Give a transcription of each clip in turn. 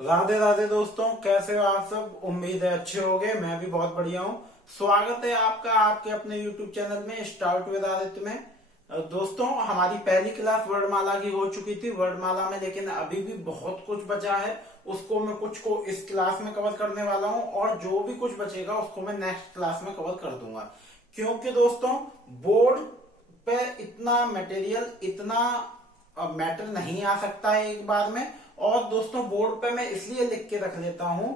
राधे राधे दोस्तों, कैसे हो आप सब। उम्मीद है अच्छे होंगे। मैं भी बहुत बढ़िया हूँ। स्वागत है आपका आपके अपने YouTube चैनल में स्टार्ट विद आदित्य में। दोस्तों, हमारी पहली क्लास वर्णमाला की हो चुकी थी वर्णमाला में, लेकिन अभी भी बहुत कुछ बचा है। उसको मैं कुछ को इस क्लास में कवर करने वाला हूँ और जो भी कुछ बचेगा उसको मैं नेक्स्ट क्लास में कवर कर दूंगा। क्योंकि दोस्तों, बोर्ड पे इतना मटेरियल, इतना मैटर नहीं आ सकता है एक बार में। और दोस्तों, बोर्ड पे मैं इसलिए लिख के रख लेता हूं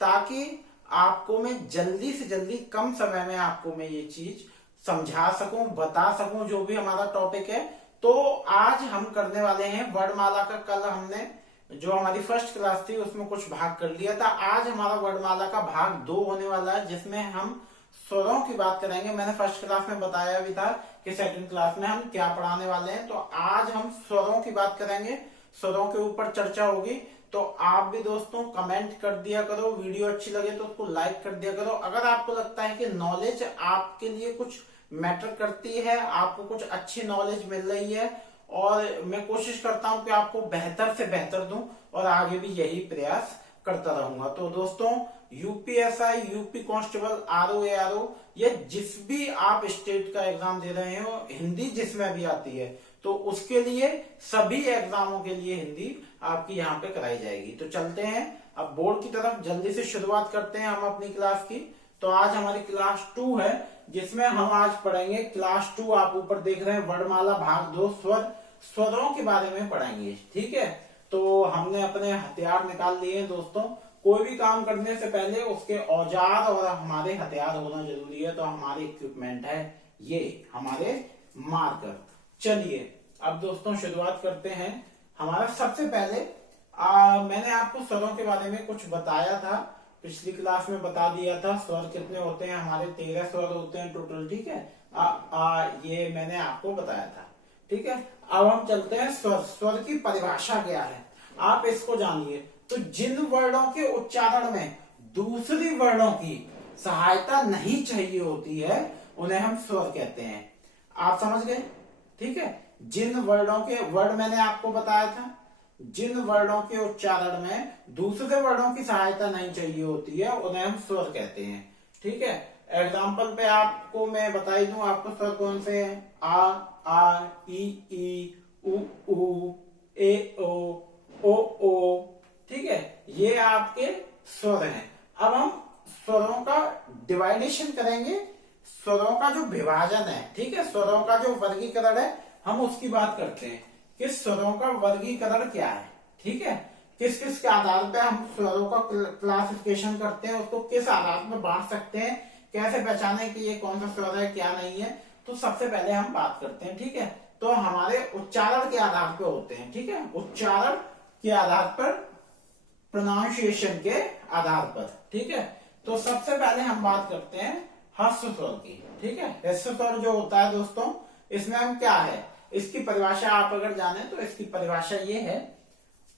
ताकि आपको मैं जल्दी से जल्दी कम समय में आपको मैं ये चीज समझा सकूं, बता सकूं, जो भी हमारा टॉपिक है। तो आज हम करने वाले हैं वर्णमाला का। कल हमने जो हमारी फर्स्ट क्लास थी उसमें कुछ भाग कर लिया था। आज हमारा वर्णमाला का भाग 2 होने वाला है, जिसमें हम स्वरों की बात करेंगे। मैंने फर्स्ट क्लास में बताया भी था कि सेकंड क्लास में हम क्या पढ़ाने वाले हैं। तो आज हम स्वरों की बात करेंगे, स्वरों के ऊपर चर्चा होगी। तो आप भी दोस्तों कमेंट कर दिया करो, वीडियो अच्छी लगे तो उसको लाइक कर दिया करो। अगर आपको लगता है कि नॉलेज आपके लिए कुछ मैटर करती है, आपको कुछ अच्छी नॉलेज मिल रही है, और मैं कोशिश करता हूं कि आपको बेहतर से बेहतर दूं, और आगे भी यही प्रयास करता रहूंगा। तो दोस्तों, UPSI, UP constable, RO ARO, ये जिस भी आप स्टेट का एग्जाम दे रहे हो, हिंदी जिसमें भी आती है, तो उसके लिए सभी एग्जामों के लिए हिंदी आपकी यहाँ पे कराई जाएगी। तो चलते हैं अब बोर्ड की तरफ, जल्दी से शुरुआत करते हैं हम अपनी क्लास की। तो आज हमारी क्लास 2 है, जिसमें हम आज पढ़ेंगे क्लास 2। आप ऊपर देख रहे हैं वर्णमाला भाग 2, स्वरों के बारे में पढ़ेंगे। ठीक है, तो हमने अपने हथियार निकाल लिए हैं दोस्तों। कोई भी काम करने से पहले उसके औजार और हमारे हथियार होना जरूरी है। तो हमारे इक्विपमेंट है ये हमारे मार्कर। चलिए अब दोस्तों शुरुआत करते हैं। हमारा सबसे पहले मैंने आपको स्वरों के बारे में कुछ बताया था, पिछली क्लास में बता दिया था। स्वर कितने होते हैं हमारे, 13 स्वर होते हैं टोटल। ठीक है, ये मैंने आपको बताया था। ठीक है, अब हम चलते हैं स्वर। स्वर की परिभाषा क्या है आप इसको जानिए। तो जिन वर्णों के उच्चारण में दूसरी वर्णों की सहायता नहीं चाहिए होती है उन्हें हम स्वर कहते हैं। आप समझ गए। ठीक है, जिन वर्णों के, वर्ड मैंने आपको बताया था, जिन वर्णों के उच्चारण में दूसरे वर्णों की सहायता नहीं चाहिए होती है उन्हें हम स्वर कहते हैं। ठीक है, एग्जाम्पल पे आपको मैं बता ही दूं, आपको स्वर कौन से हैं। आ, ई, उ, ए, ओ। ठीक है, ये आपके स्वर हैं। अब हम स्वरों का डिवाइडेशन करेंगे, स्वरों का जो विभाजन है। ठीक है, स्वरों का जो वर्गीकरण है हम उसकी बात करते हैं कि स्वरों का वर्गीकरण क्या है। ठीक है, किस किस के आधार पे हम स्वरों का क्लासिफिकेशन करते हैं, उसको किस आधार में बांट सकते हैं, कैसे पहचाने कि ये कौन सा स्वर है क्या नहीं है। तो सबसे पहले हम बात करते हैं। ठीक है, तो हमारे उच्चारण के आधार पे होते हैं। ठीक है, उच्चारण के आधार पर, प्रोनाउंसिएशन के आधार पर। ठीक है, तो सबसे पहले हम बात करते हैं ह्रस्व स्वर की। ठीक है, ह्रस्व स्वर जो होता है दोस्तों, इसमें हम क्या है, इसकी परिभाषा आप अगर जाने तो इसकी परिभाषा ये है,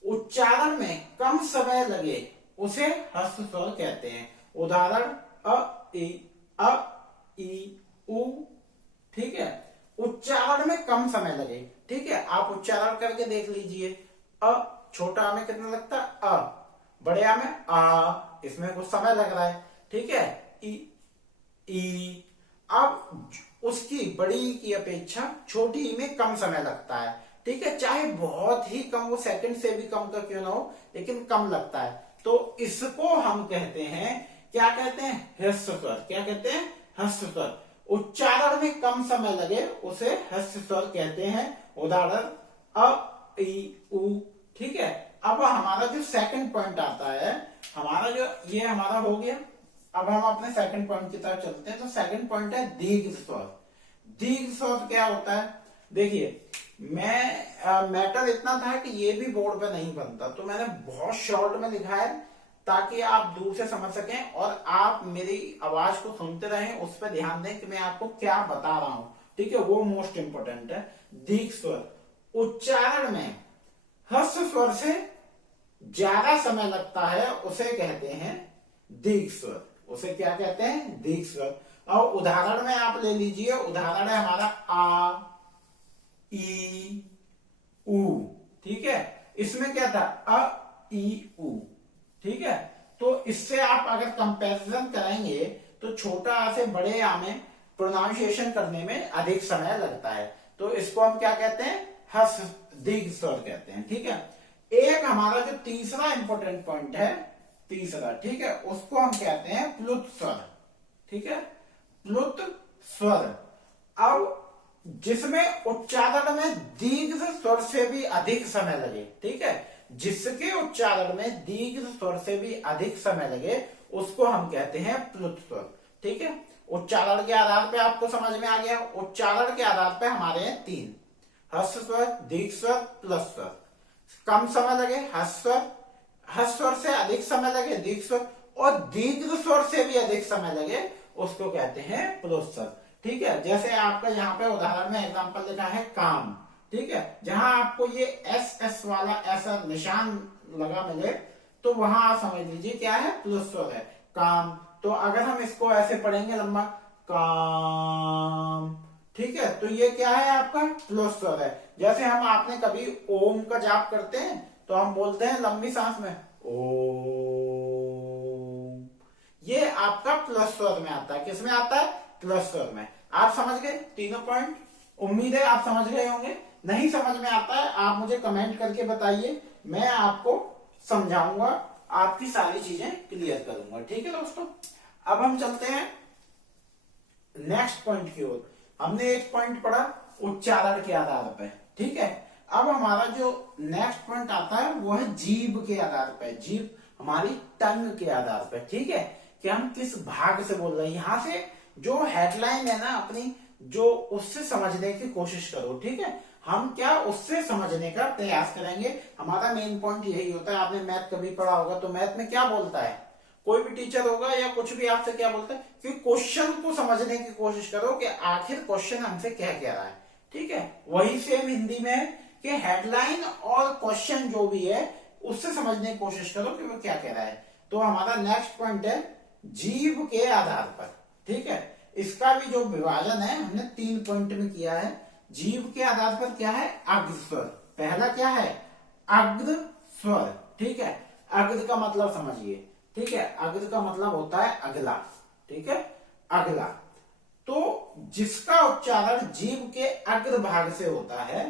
उच्चारण में कम समय लगे उसे ह्रस्व स्वर कहते हैं। उदाहरण अ, ई, उ। ठीक है, उच्चारण में कम समय लगे। ठीक है, आप उच्चारण करके देख लीजिए। अ, छोटा आ में कितना लगता है अ, बड़े आ में आ, इसमें कुछ समय लग रहा है। ठीक है, ई। अब उसकी बड़ी की अपेक्षा छोटी ई में कम समय लगता है। ठीक है, चाहे बहुत ही कम, वो सेकंड से भी कम का क्यों ना हो, लेकिन कम लगता है। तो इसको हम कहते हैं, क्या कहते हैं, ह्रस्व स्वर। क्या कहते हैं, ह्रस्व स्वर। उच्चारण में कम समय लगे उसे ह्रस्व स्वर कहते हैं। उदाहरण अ, ई, उ। ठीक है, अब हमारा जो सेकंड पॉइंट आता है, हमारा जो ये हमारा हो गया। अब हम अपने सेकंड पॉइंट की तरफ चलते हैं। तो सेकंड पॉइंट है दीर्घ स्वर। दीर्घ स्वर क्या होता है, देखिए, मैटर इतना था कि ये भी बोर्ड पे नहीं बनता, तो मैंने बहुत शॉर्ट में लिखा है ताकि आप दूर से समझ सकें और आप मेरी आवाज को सुनते रहें, उस पर ध्यान दें कि मैं आपको क्या बता रहा हूं। ठीक है, वो मोस्ट इंपोर्टेंट है। दीर्घ स्वर उच्चारण में ह्रस्व स्वर से ज्यादा समय लगता है उसे कहते हैं दीर्घ स्वर। उसे क्या कहते हैं, दीर्घ स्वर। और उदाहरण में आप ले लीजिए, उदाहरण है हमारा आ, ई, उ। ठीक है, इसमें क्या था, अ, ई, उ। ठीक है। तो इससे आप अगर कंपैरिजन करेंगे तो छोटा आ से बड़े आ में प्रोनाउंसिएशन करने में अधिक समय लगता है, तो इसको हम क्या कहते हैं, ह्रस्व दीर्घ स्वर कहते हैं। ठीक है। एक हमारा जो तीसरा इंपॉर्टेंट पॉइंट है, तीसरा, ठीक है, उसको हम कहते हैं प्लुत स्वर। ठीक है, प्लुत स्वर। अब जिसमें उच्चारण में दीर्घ स्वर से भी अधिक समय लगे, ठीक है, जिसके उच्चारण में दीर्घ स्वर से भी अधिक समय लगे उसको हम कहते हैं प्लुत स्वर। ठीक है। उच्चारण के आधार पे आपको समझ में आ गया। उच्चारण के आधार पे हमारे हैं तीन, ह्रस्व स्वर, दीर्घ स्वर, प्लस स्वर। कम समय लगे ह्रस्व स्वर, ह्रस्व स्वर से अधिक समय लगे दीर्घ स्वर, और दीर्घ स्वर से भी अधिक समय लगे उसको कहते हैं प्लस स्वर। ठीक है। जैसे आपका यहाँ पे उदाहरण में एग्जांपल लिखा है काम, ठीक है, जहां आपको ये एस एस वाला ऐसा निशान लगा मिले तो वहां आप समझ लीजिए क्या है, प्लस स्वर है, काम। तो अगर हम इसको ऐसे पढ़ेंगे लंबा, काम, ठीक है, तो ये क्या है आपका प्लस स्वर है। जैसे हम आपने कभी ओम का जाप करते हैं तो हम बोलते हैं लंबी सांस में ओम, ये आपका प्लस स्वर में आता है। किस में आता है, प्लस स्वर में। आप समझ गए तीनों पॉइंट, उम्मीद है आप समझ गए होंगे। नहीं समझ में आता है आप मुझे कमेंट करके बताइए, मैं आपको समझाऊंगा, आपकी सारी चीजें क्लियर करूंगा। ठीक है दोस्तों, अब हम चलते हैं नेक्स्ट पॉइंट की ओर। हमने एक पॉइंट पढ़ा उच्चारण के आधार पर, ठीक है। अब हमारा जो नेक्स्ट पॉइंट आता है वो है जीभ के आधार पर, जीभ हमारी टंग के आधार पर। ठीक है, कि हम किस भाग से बोल रहे हैं। यहां से जो हेडलाइन है ना अपनी, जो उससे समझने की कोशिश करो। ठीक है, हम क्या उससे समझने का प्रयास करेंगे। हमारा मेन पॉइंट यही होता है। आपने मैथ कभी पढ़ा होगा तो मैथ में क्या बोलता है, कोई भी टीचर होगा या कुछ भी आपसे क्या बोलता है कि क्वेश्चन को समझने की कोशिश करो कि आखिर क्वेश्चन हमसे क्या कह रहा है। ठीक है, वही सेम हिंदी में है कि हेडलाइन और क्वेश्चन जो भी है उससे समझने की कोशिश करो कि वो क्या कह रहा है। तो हमारा नेक्स्ट पॉइंट है जीभ के आधार पर। ठीक है, इसका भी जो विभाजन है हमने 3 पॉइंट में किया है। जीभ के आधार पर क्या है, अग्र स्वर। पहला क्या है, अग्र स्वर। ठीक है, अग्र का मतलब समझिए। ठीक है, अग्र का मतलब होता है अगला। ठीक है, अगला। तो जिसका उच्चारण जीभ के अग्र भाग से होता है,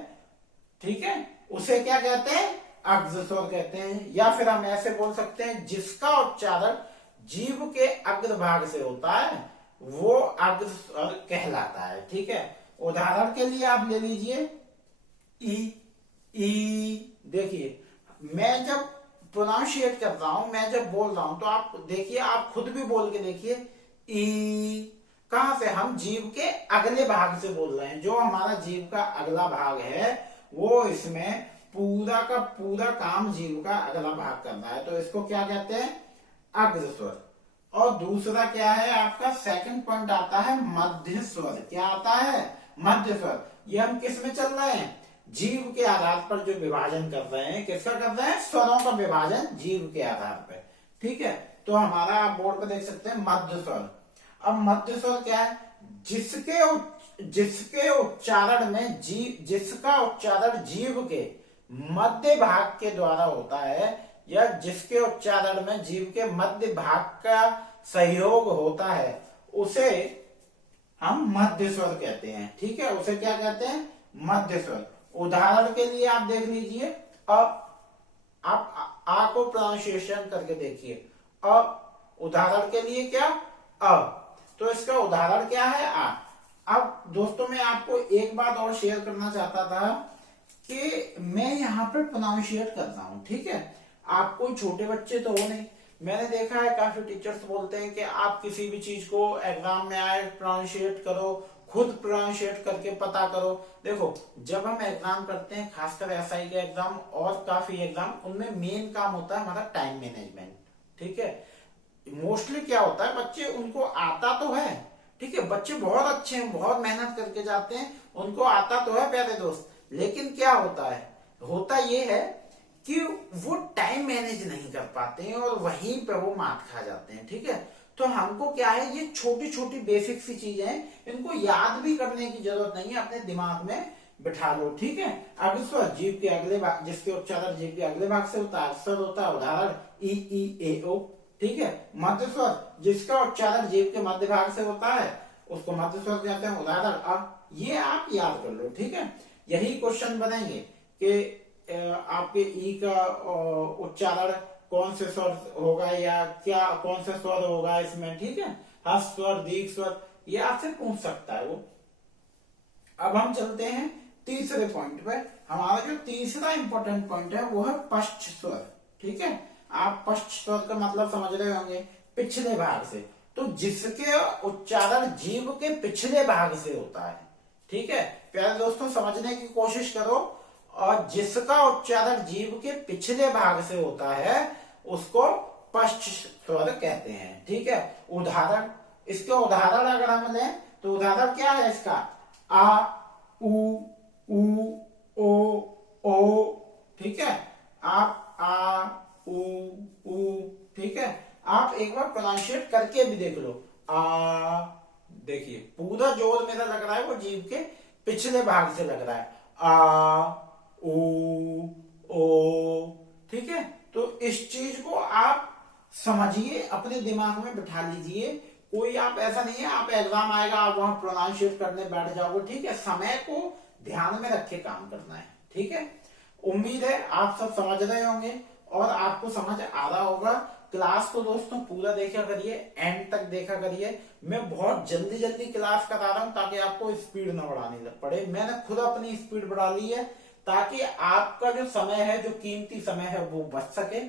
ठीक है, उसे क्या कहते हैं, अग्र स्वर कहते हैं। या फिर हम ऐसे बोल सकते हैं जिसका उच्चारण जीभ के अग्र भाग से होता है वो अग्र स्वर कहलाता है। ठीक है, उदाहरण के लिए आप ले लीजिए ई। देखिए मैं जब प्रोनाउंशिएट कर रहा हूं, मैं जब बोल रहा हूं तो आप देखिए, आप खुद भी बोल के देखिए ई। कहां से, हम जीभ के अगले भाग से बोल रहे हैं। जो हमारा जीभ का अगला भाग है वो इसमें पूरा का पूरा काम जीभ का अगला भाग करना है, तो इसको क्या कहते हैं, अग्र स्वर। और दूसरा क्या है आपका सेकंड पॉइंट आता है मध्य स्वर। क्या आता है, मध्य स्वर। ये हम किस में चल रहे हैं, जीभ के आधार पर जो विभाजन कर रहे हैं, किसका कर रहे हैं, स्वरों का विभाजन जीभ के आधार पर। ठीक है, तो हमारा आप बोर्ड पर देख सकते हैं मध्य स्वर। अब मध्य स्वर क्या है, जिसके उच्चारण में जिसका उच्चारण जीभ के मध्य भाग के द्वारा होता है, या जिसके उच्चारण में जीभ के मध्य भाग का सहयोग होता है, उसे हम मध्य स्वर कहते हैं। ठीक है, उसे क्या कहते हैं, मध्य स्वर। उदाहरण के लिए आप देख लीजिए, आप आ को प्रोनाउंसिएशन करके देखिए। उदाहरण के लिए क्या, तो इसका उदाहरण क्या है, आ। अब दोस्तों मैं आपको एक बात और शेयर करना चाहता था कि मैं यहाँ पर प्रोनाउंशिएट कर रहा हूँ। ठीक है, आप कोई छोटे बच्चे तो हो नहीं। मैंने देखा है काफी टीचर्स बोलते हैं कि आप किसी भी चीज को एग्जाम में आए प्रोनाउंशिएट करो, खुद प्रोनाउंशिएट करके पता करो। देखो जब हम एग्जाम करते हैं, खासकर एसआई के एग्जाम और काफी एग्जाम, उनमें मेन काम होता है हमारा टाइम मैनेजमेंट। ठीक है, मोस्टली क्या होता है, बच्चे उनको आता तो है, ठीक है, बच्चे बहुत अच्छे हैं, बहुत मेहनत करके जाते हैं, उनको आता तो है प्यारे दोस्त, लेकिन क्या होता है, होता ये है कि वो टाइम मैनेज नहीं कर पाते हैं और वहीं पे वो मात खा जाते हैं। ठीक है, तो हमको क्या है, ये छोटी छोटी बेसिक सी चीजें हैं, इनको याद भी करने की जरूरत नहीं है, अपने दिमाग में बिठा लो। ठीक है, अग्र स्वर जीभ के अगले भाग, जिसके उच्चारण जीभ के अगले भाग से होता है, स्वर होता है उदाहरण ई ई ए ओ। ठीक है, मध्य स्वर जिसका उच्चारण जीभ के मध्य भाग से होता है उसको मध्य स्वर कहते हैं, उदाहरण अ। ये आप याद कर लो। ठीक है, यही क्वेश्चन बनेंगे कि आपके ई का उच्चारण कौन से स्वर होगा या क्या कौन सा स्वर होगा इसमें। ठीक है, हस्त स्वर, दीर्घ स्वर, ये आपसे पूछ सकता है वो। अब हम चलते हैं तीसरे पॉइंट पे। हमारा जो तीसरा इंपॉर्टेंट पॉइंट है वो है पश्च स्वर। ठीक है, आप पश्च स्वर का मतलब समझ रहे होंगे, पिछले भाग से। तो जिसके उच्चारण जीभ के पिछले भाग से होता है। ठीक है, प्यारे दोस्तों समझने की कोशिश करो। और जिसका उच्चारण जीभ के पिछले भाग से होता है उसको पश्च स्वर कहते हैं। ठीक है, उदाहरण, इसके उदाहरण अगर हम लें तो उदाहरण क्या है इसका, आ, उ, ओ। ठीक है, आप आ, उ। ठीक है, आप एक बार प्रोनाउंशिएट करके भी देख लो। आ, देखिए पूरा जोर मेरा लग रहा है वो जीभ के पिछले भाग से लग रहा है। आ, ओ। ठीक है, तो इस चीज को आप समझिए, अपने दिमाग में बिठा लीजिए। कोई आप ऐसा नहीं है आप एग्जाम आएगा आप वहां प्रोनाउंशिएट करने बैठ जाओगे। ठीक है, समय को ध्यान में रख के काम करना है। ठीक है, उम्मीद है आप सब समझ रहे होंगे और आपको समझ आ रहा होगा। क्लास को दोस्तों पूरा देखा करिए, एंड तक देखा करिए। मैं बहुत जल्दी जल्दी क्लास करा रहा हूं ताकि आपको स्पीड न बढ़ानी पड़े। मैंने खुद अपनी स्पीड बढ़ा ली है ताकि आपका जो समय है, जो कीमती समय है, वो बच सके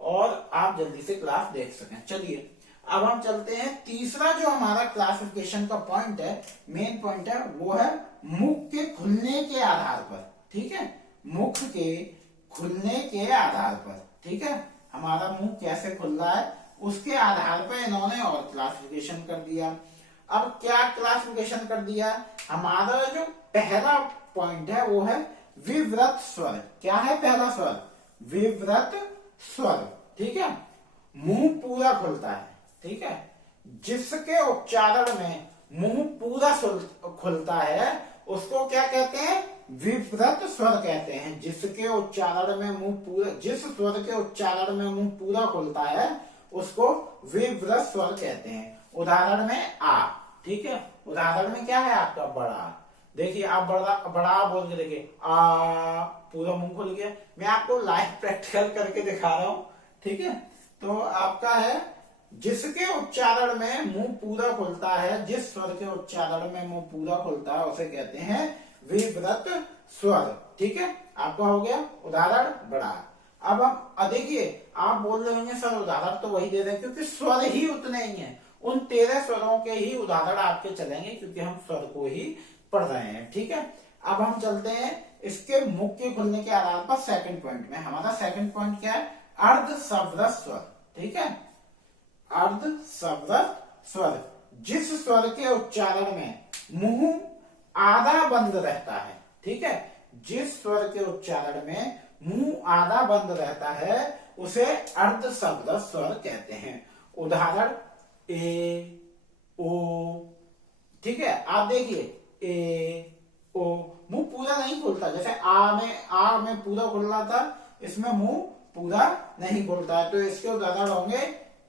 और आप जल्दी से क्लास देख सकें। चलिए अब हम चलते हैं, तीसरा जो हमारा क्लासिफिकेशन का पॉइंट है, मेन पॉइंट है, वो है मुख के खुलने के आधार पर। ठीक है, मुख के खुलने के आधार पर। ठीक है, हमारा मुंह कैसे खुल रहा है उसके आधार पर इन्होंने और क्लासिफिकेशन कर दिया। अब क्या क्लासिफिकेशन कर दिया, हमारा जो पहला पॉइंट है वो है विव्रत स्वर। क्या है पहला स्वर, विव्रत स्वर। ठीक है, मुंह पूरा खुलता है। ठीक है, जिसके उच्चारण में मुंह पूरा खुलता है उसको क्या कहते हैं, विव्रत स्वर कहते हैं। जिसके उच्चारण में मुंह पूरा, जिस स्वर के उच्चारण में मुंह पूरा खुलता है उसको विव्रत स्वर कहते हैं। उदाहरण में आ। ठीक है, उदाहरण में क्या है आपका बड़ा। देखिए आप बड़ा बोल के देखिए, आ, पूरा मुंह खुल गया। मैं आपको लाइव प्रैक्टिकल करके दिखा रहा हूं। ठीक है, तो आपका है जिसके उच्चारण में मुंह पूरा खुलता है, जिस स्वर के उच्चारण में मुंह पूरा खुलता है उसे कहते हैं विव्रत स्वर। ठीक है, आपका हो गया उदाहरण बड़ा। अब हम देखिए आप बोल रहे होंगे सर उदाहरण तो वही दे रहे हैं, क्योंकि स्वर ही उतने ही हैं। उन 13 स्वरों के ही उदाहरण आपके चलेंगे क्योंकि हम स्वर को ही पढ़ रहे हैं। ठीक है, अब हम चलते हैं इसके मुख के खुलने के आधार पर सेकंड पॉइंट में। हमारा सेकंड पॉइंट क्या है, अर्ध शब्द स्वर। ठीक है, अर्ध शब्द स्वर, जिस स्वर के उच्चारण में मुंह आधा बंद रहता है। ठीक है, जिस स्वर के उच्चारण में मुंह आधा बंद रहता है उसे अर्ध शब्द स्वर कहते हैं। उदाहरण ए, ओ। ठीक है, आप देखिए ए, ओ, मुंह पूरा नहीं खुलता। जैसे आ में पूरा खुल रहा था, इसमें मुंह पूरा नहीं खुलता है। तो इसके उदाहरण होंगे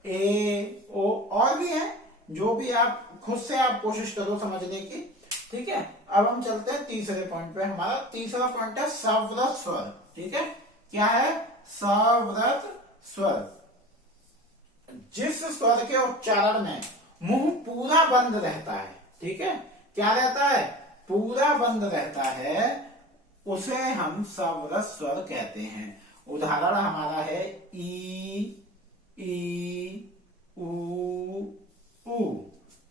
ए, ओ, और भी हैं, जो भी आप खुद से आप कोशिश करो समझने की। ठीक है, अब हम चलते हैं तीसरे पॉइंट पे। हमारा तीसरा पॉइंट है सव्रत स्वर। ठीक है, क्या है सव्रत स्वर, जिस स्वर के उच्चारण में मुंह पूरा बंद रहता है। ठीक है, क्या रहता है, पूरा बंद रहता है, उसे हम सव्रत स्वर कहते हैं। उदाहरण हमारा है ई, उ।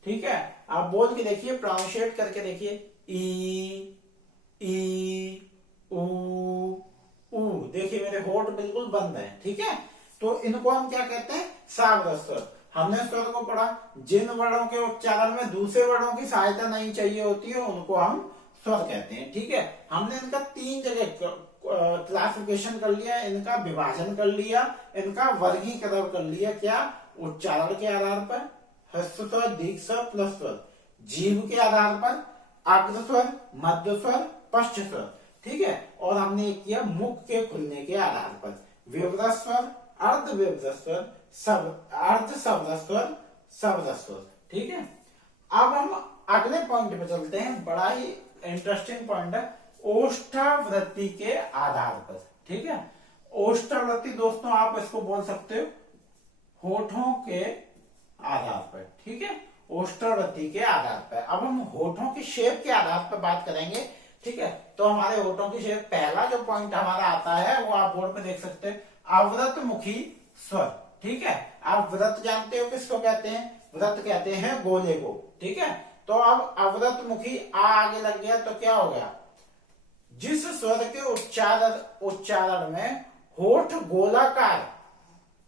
ठीक है, आप बोल के देखिए, प्रोनाउंशिएट करके देखिए, ई, उ। देखिए मेरे होठ बिल्कुल बंद है। ठीक है, तो इनको हम क्या कहते हैं, सव्रत स्वर। हमने स्वर को पढ़ा, जिन वर्णों के उच्चारण में दूसरे वर्णों की सहायता नहीं चाहिए होती है उनको हम स्वर कहते हैं। ठीक है, हमने इनका 3 जगह क्लासिफिकेशन कर लिया, इनका विभाजन कर लिया, इनका वर्गीकरण कर लिया। क्या, उच्चारण के आधार पर, ह्रस्व स्वर, दीर्घ स्वर, प्लस स्वर। जीभ के आधार पर अग्र स्वर, मध्य स्वर, स्पष्ट स्वर, ठीक है। और हमने एक किया मुख के खुलने के आधार पर, विवृत स्वर, अर्ध विवृत स्वर, अर्ध शब्द स्वर, शब्द स्वर, ठीक है। अब हम अगले पॉइंट पे चलते हैं, बड़ा ही इंटरेस्टिंग पॉइंट है, ओष्ठावृत्ति के आधार पर, ठीक है। ओष्ठावृत्ति दोस्तों आप इसको बोल सकते हो होठों के आधार पर, ठीक है, ओष्ठावृत्ति के आधार पर। अब हम होठों की शेप के आधार पर बात करेंगे, ठीक है। तो हमारे होठों की शेप, पहला जो पॉइंट हमारा आता है वो आप बोर्ड पे देख सकते हैं, अवृत मुखी स्वर, ठीक है। आप व्रत जानते हो किसको कहते हैं, व्रत कहते हैं गोले को, ठीक है। तो अब अवृत मुखी आ आगे लग गया तो क्या हो गया, जिस स्वर के उच्चारण में होठ गोलाकार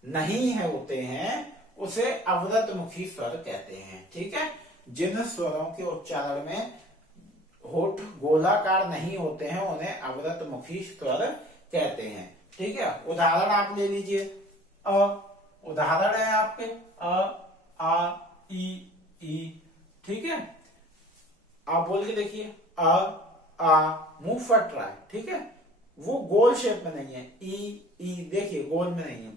नहीं है होते हैं उसे अवृत मुखी स्वर कहते हैं, ठीक है। जिन स्वरों के उच्चारण में होठ गोलाकार नहीं होते हैं उन्हें अवृत मुखी स्वर कहते हैं, ठीक है। उदाहरण आप ले लीजिए, उदाहरण है आपके आ ई, ठीक है। आप बोल के देखिए मुंह फट रहा है, ठीक है, वो गोल शेप में नहीं है, ई देखिए गोल में नहीं है।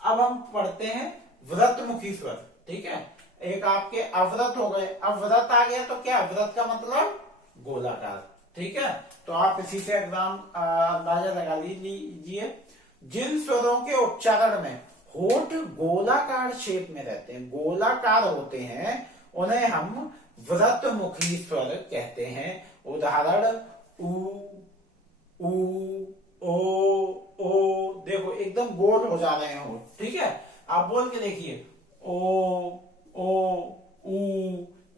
अब हम पढ़ते हैं व्रत मुखी स्वर, ठीक है। एक आपके अवृत हो गए, अब व्रत आ गया तो क्या, व्रत का मतलब गोलाकार, ठीक है। तो आप इसी से एग्जाम अंदाजा लगा लीजिए, जिन स्वरों के उच्चारण में होठ गोलाकार शेप में रहते हैं, गोलाकार होते हैं, उन्हें हम व्रत मुखी स्वर कहते हैं। उदाहरण ऊ ओ, देखो एकदम गोल हो जा रहे हैं होठ, ठीक है। आप बोल के देखिए ओ ऊ,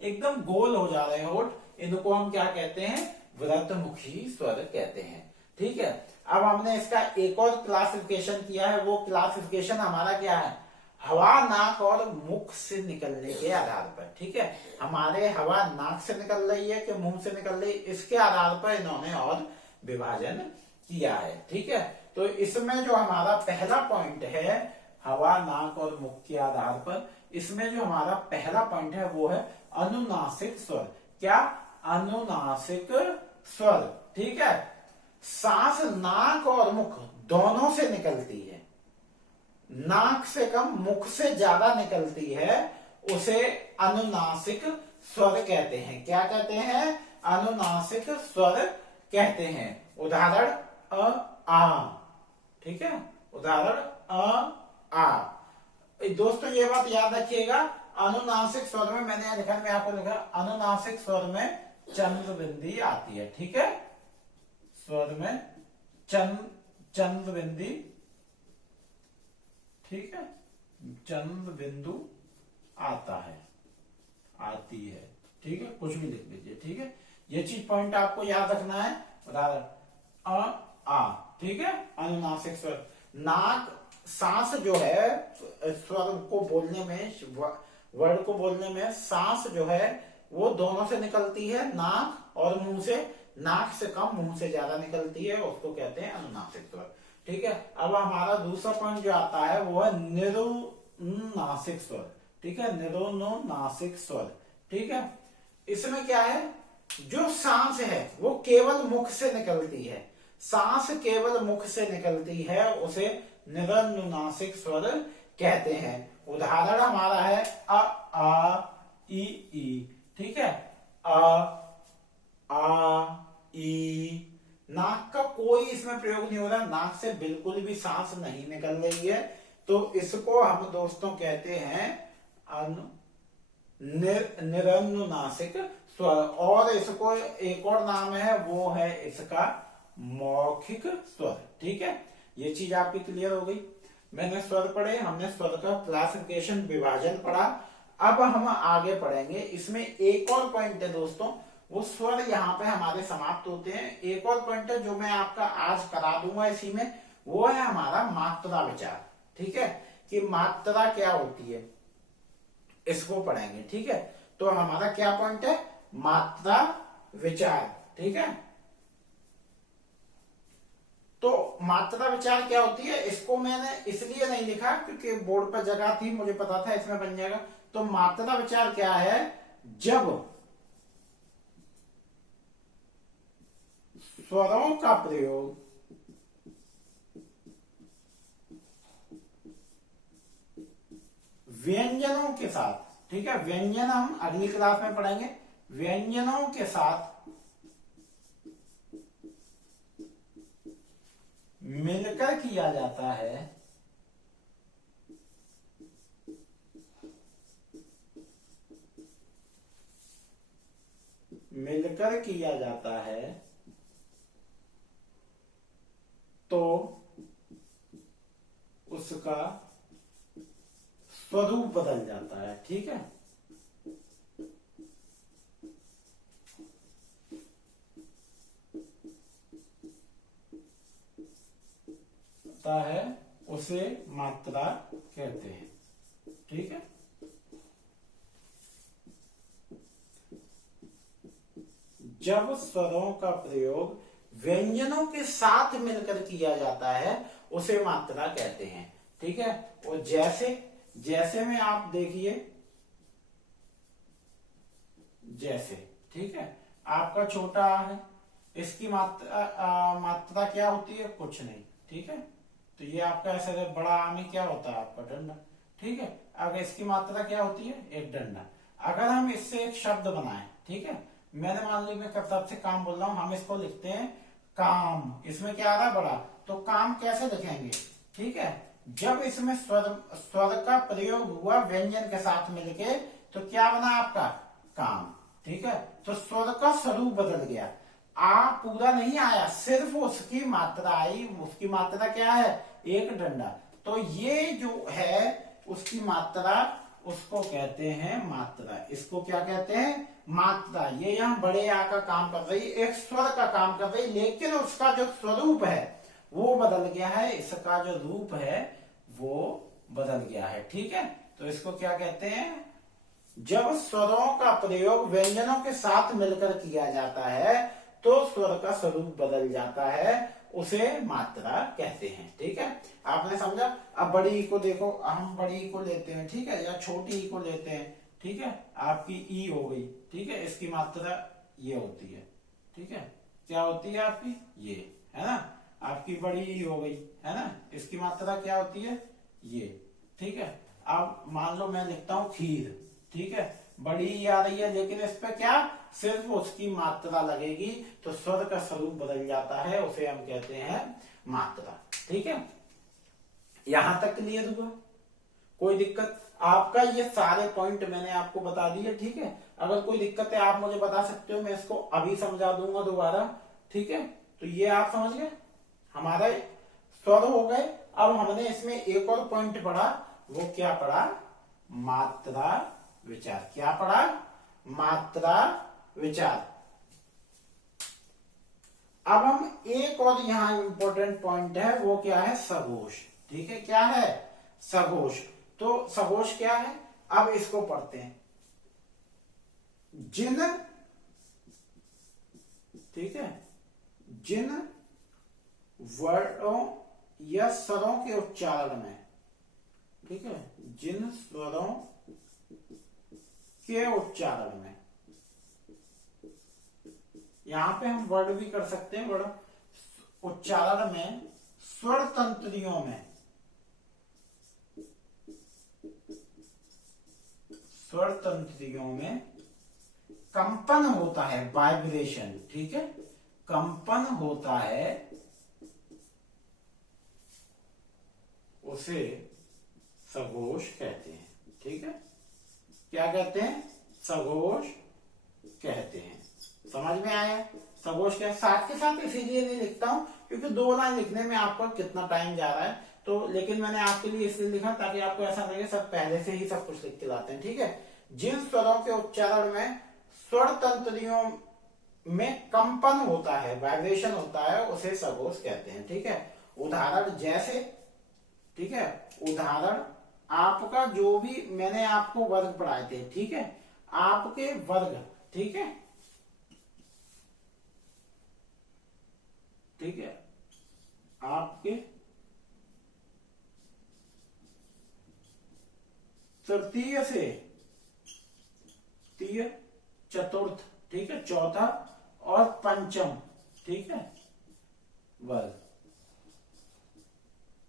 एकदम गोल हो जा रहे हैं होठ, इनको हम क्या कहते हैं, व्रत मुखी स्वर कहते हैं, ठीक है। अब हमने इसका एक और क्लासिफिकेशन किया है, वो क्लासिफिकेशन हमारा क्या है, हवा नाक और मुख से निकलने के आधार पर, ठीक है। हमारे हवा नाक से निकल रही है कि मुंह से निकल रही है, इसके आधार पर इन्होंने और विभाजन किया है, ठीक है। तो इसमें जो हमारा पहला पॉइंट है हवा नाक और मुख के आधार पर, इसमें जो हमारा पहला पॉइंट है वो है अनुनासिक स्वर। क्या, अनुनासिक स्वर, ठीक है। सांस नाक और मुख दोनों से निकलती है, नाक से कम मुख से ज्यादा निकलती है, उसे अनुनासिक स्वर कहते हैं। क्या कहते हैं, अनुनासिक स्वर कहते हैं। उदाहरण आ, ठीक है, उदाहरण आ। दोस्तों ये बात याद रखिएगा, अनुनासिक स्वर में मैंने लिखा, मैं आपको लिखा, अनुनासिक स्वर में चंद्र बिंदी आती है, ठीक है। स्वर में चंद्र बिंदी, ठीक है, चंद्र बिंदु आता है, आती है, ठीक है, कुछ भी लिख लीजिए, ठीक है। ये चीज पॉइंट आपको याद रखना है। उदाहरण आ, ठीक है, अनुनासिक स्वर। नाक, सांस जो है स्वर को बोलने में, वर्ड को बोलने में सांस जो है वो दोनों से निकलती है, नाक और मुंह से, नाक से कम मुंह से ज्यादा निकलती है, उसको कहते हैं अनुनासिक स्वर, ठीक है। अब हमारा दूसरा पॉइंट जो आता है वो है निरुनासिक स्वर, ठीक है, निरुनासिक स्वर, ठीक है। इसमें क्या है, जो सांस है वो केवल मुख से निकलती है, सांस केवल मुख से निकलती है, उसे निरनुनासिक स्वर कहते हैं। उदाहरण हमारा है आ ई, ठीक है, आ ई। नाक का कोई इसमें प्रयोग नहीं हो रहा, नाक से बिल्कुल भी सांस नहीं निकल रही है, तो इसको हम दोस्तों कहते हैं निरनुनासिक स्वर। और इसको एक और नाम है, वो है इसका मौखिक स्वर, ठीक है। ये चीज आपकी क्लियर हो गई। मैंने स्वर पढ़े, हमने स्वर का क्लासिफिकेशन, विभाजन पढ़ा। अब हम आगे पढ़ेंगे, इसमें एक और पॉइंट है दोस्तों, वो स्वर यहाँ पे हमारे समाप्त होते हैं। एक और पॉइंट है जो मैं आपका आज करा दूंगा इसी में, वो है हमारा मात्रा विचार, ठीक है, कि मात्रा क्या होती है, इसको पढ़ेंगे, ठीक है। तो हमारा क्या पॉइंट है, मात्रा विचार, ठीक है। तो मात्रा विचार क्या होती है, इसको मैंने इसलिए नहीं लिखा क्योंकि बोर्ड पर जगह थी, मुझे पता था इसमें बन जाएगा। तो मात्रा विचार क्या है, जब स्वरों का प्रयोग व्यंजनों के साथ, ठीक है, व्यंजन हम अगली क्लास में पढ़ेंगे, व्यंजनों के साथ मिलकर किया जाता है, मिलकर किया जाता है तो उसका स्वरूप बदल जाता है, ठीक है। है उसे मात्रा कहते हैं, ठीक है। जब स्वरों का प्रयोग व्यंजनों के साथ मिलकर किया जाता है उसे मात्रा कहते हैं, ठीक है। और जैसे जैसे में आप देखिए, जैसे, ठीक है, आपका छोटा आ है, इसकी मात्रा क्या होती है, कुछ नहीं, ठीक है। तो ये आपका ऐसा बड़ा आ में क्या होता है, आपका डंडा, ठीक है। अगर इसकी मात्रा क्या होती है, एक डंडा। अगर हम इससे एक शब्द बनाएं, ठीक है, मैंने मान ली मैं कब से काम बोल रहा हूं, हम इसको लिखते हैं काम, इसमें क्या आ रहा है, बड़ा, तो काम कैसे लिखेंगे, ठीक है। जब इसमें स्वर का प्रयोग हुआ व्यंजन के साथ मिलके, तो क्या बना आपका काम, ठीक है। तो स्वर का स्वरूप बदल गया, आ पूरा नहीं आया, सिर्फ उसकी मात्रा आई, उसकी मात्रा क्या है, एक डंडा। तो ये जो है उसकी मात्रा, उसको कहते हैं मात्रा, इसको क्या कहते हैं, मात्रा। ये यहाँ बड़े आ का काम कर रही, एक स्वर का काम कर रही, लेकिन उसका जो स्वरूप है वो बदल गया है, इसका जो रूप है वो बदल गया है, ठीक है। तो इसको क्या कहते हैं, जब स्वरों का प्रयोग व्यंजनों के साथ मिलकर किया जाता है तो स्वर का स्वरूप बदल जाता है, उसे मात्रा कहते हैं, ठीक है। आपने समझा। अब बड़ी ई को देखो, हम बड़ी ई को लेते हैं, ठीक है, या छोटी ई को लेते हैं, ठीक है, आपकी ई हो गई, ठीक है, इसकी मात्रा ये होती है, ठीक है, क्या होती है आपकी, ये है ना। आपकी बड़ी ई हो गई, है ना, इसकी मात्रा क्या होती है, ये, ठीक है। अब मान लो मैं लिखता हूं खीर, ठीक है, बड़ी ई आ रही है, लेकिन इस पे क्या, सिर्फ उसकी मात्रा लगेगी, तो स्वर का स्वरूप बदल जाता है, उसे हम कहते हैं मात्रा, ठीक है। यहां तक क्लियर हुआ, कोई दिक्कत, आपका ये सारे पॉइंट मैंने आपको बता दिए, ठीक है। अगर कोई दिक्कत है आप मुझे बता सकते हो, मैं इसको अभी समझा दूंगा दोबारा, ठीक है। तो ये आप समझ गए, हमारा स्वर हो गए। अब हमने इसमें एक और पॉइंट पढ़ा, वो क्या पढ़ा, मात्रा विचार। क्या पढ़ा, मात्रा विचार। अब हम एक और यहां इंपॉर्टेंट पॉइंट है, वो क्या है, सघोष, ठीक है। क्या है, सघोष। तो सघोष क्या है, अब इसको पढ़ते हैं। जिन, ठीक है, जिन वर्णों या स्वरों के उच्चारण में, ठीक है, जिन स्वरों के उच्चारण में, यहां पे हम वर्ड भी कर सकते हैं, वर्ड उच्चारण में, स्वर तंत्रियों में, स्वर तंत्रियों में कंपन होता है, वाइब्रेशन, ठीक है, कंपन होता है, उसे सघोष कहते हैं, ठीक है। क्या कहते हैं, सघोष कहते हैं। समझ में आया, सघोष क्या, साथ के साथ इसीलिए नहीं लिखता हूं क्योंकि 2 लाइन लिखने में आपको कितना टाइम जा रहा है, तो लेकिन मैंने आपके लिए इसलिए लिखा ताकि आपको ऐसा लगे सब पहले से ही सब कुछ लिख के लाते हैं, ठीक है। जिन स्वरों के उच्चारण में स्वर तंत्रियों में कंपन होता है, वाइब्रेशन होता है, उसे सघोष कहते हैं, ठीक है। उदाहरण जैसे, ठीक है, उदाहरण आपका जो भी मैंने आपको वर्ग पढ़ाए थे, ठीक है, आपके वर्ग, ठीक है, ठीक है, आपके तृतीय से तीय, चतुर्थ, ठीक है, चौथा और पंचम, ठीक है, वर्ड।